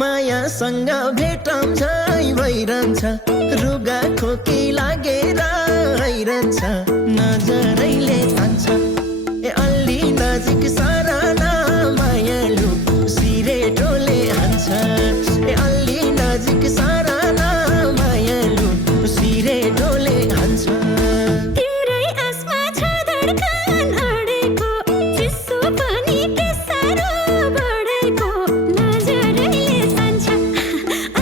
मायासँग भेटाउँछ भइरहन्छ रुगा खोकी लागेर आइरहन्छ नजरैले तान्छ ए अलि नजिक सराना मायालु सिरेटोले हान्छ ए अलि नजिक सराना मायालु सिरेटोले हान्छ तिम्रै आसमा छ धड्कन अडेको चिसो पनि के साह्रो बढेको नजरैले तान्छ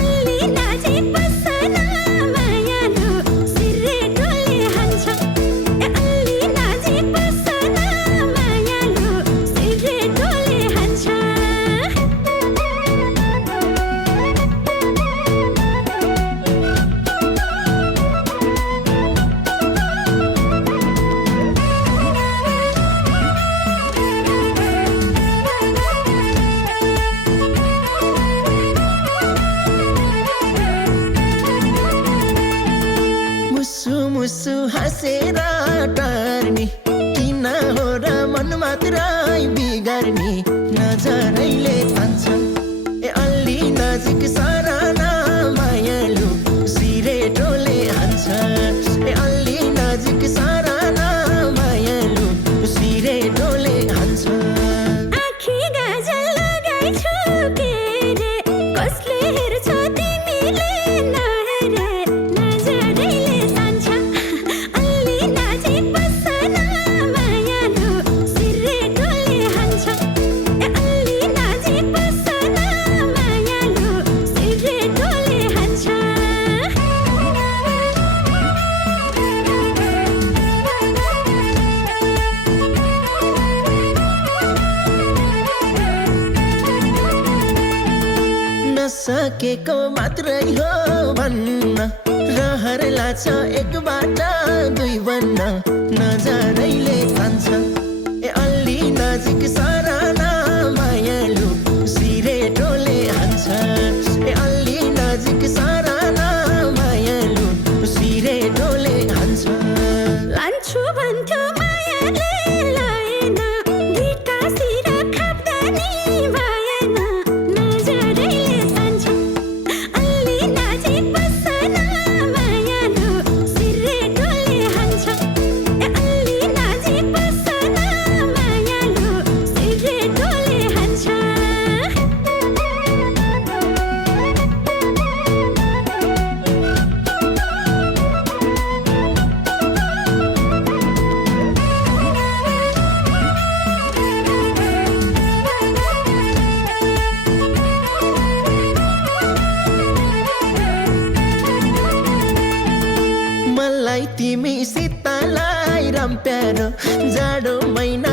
अलि नजिक बस्न मायालु सिरेटोले हान्छ ए अलि नजिक बस्न मायालु सिरेटोले हान्छ मुसु मुसु हाँसेर टार्ने किन हो र मन मात्रै बिगार्ने नजरैले तान्छ ए अलि नजिक सराना मायालु सिरेटोले हान्छ ए अलि नजिक सराना मायालु सिरेटोले हान्छ आँखी गाजल लगाइछु के रे कसले हेर्छ तिमीले नहेरे नजरैले तान्छ अलि नजिक बस्न मायालु सिरेटोले हान्छ ए अलि नजिक बस्न मायालु सिरेटोले हान्छ नसकेको मात्रै हो भन्न रहर लाग्छ एकबाट दुई बन्न नजरैले तान्छ ए अलि नजिक सराना मायालु सिरेटोले हान्छ ए अलि नजिक सराना मायालु सिरेटोले हान्छ लान्छु भन्थ्यो मायाले लाएन धिकासिर खाप्दा नि भएन नजरैले तान्छ अलि नजिक बस्न मायालु सिरेटोले हान्छ ए अलि नजिक बस्न मायालु सिरेटोले हान्छ मलाई तिमी सीतालाई राम प्यारो जाडो महिना